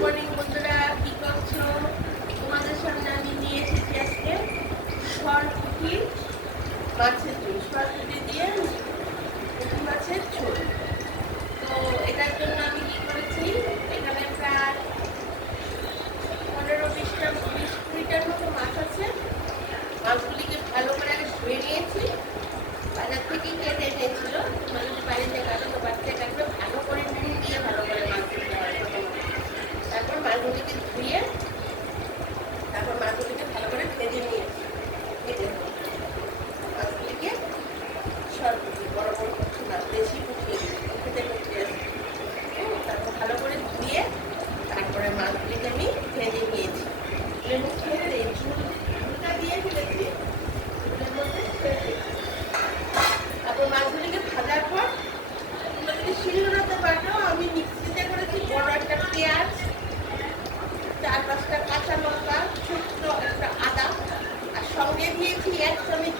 Morning বন্ধুরা, কি করছো? তোমাদের সামনে আমি নিয়ে এসেছি আজকে সরপুঁটি মাছের ঝোল। সরপুঁটি দিয়ে পুঁটি মাছের ঝোল। তো এটার জন্য আমি কি করেছি, এখানে প্রায় 15-20-20-20টার মতো মাছ আছে। মাছগুলিকে ভালো করে ধুয়ে নিয়েছি, বাজার থেকে কেটে এনেছিল। তোমরা যদি বাড়িতে কাটো তো বাড়িতে কাটবে, ভালো করে নুন দিয়ে ভালো করে মাছ দিতে হয়। তারপর মাছগুলিকে ধুয়ে তারপর মাছগুলিকে ভালো করে ভেজে নিয়েছি। ভেজে মাছগুলিকে সরপুঁটি বড় বড় পুঁটি মাছ, বেশি পুঁটিয়ে খেতে পুঁটিয়ে আসছে। তারপর ভালো করে ধুয়ে তারপরে মাছগুলিকে আমি ভেজে নিয়েছি। লেবু খেতে ঝুলটা দিয়ে ফেলেছি ঝুলের মধ্যে ফেলে। তারপর মাছগুলিকে ভাজার পর তোমরা যদি শিলনোড়াতে বাটো, আমি মিক্সিতে করেছি। বড় একটা পেঁয়াজ, 4-5টা কাঁচা লঙ্কা, ছোট্ট একটা আদা, আর সঙ্গে দিয়েছি 1 চামচ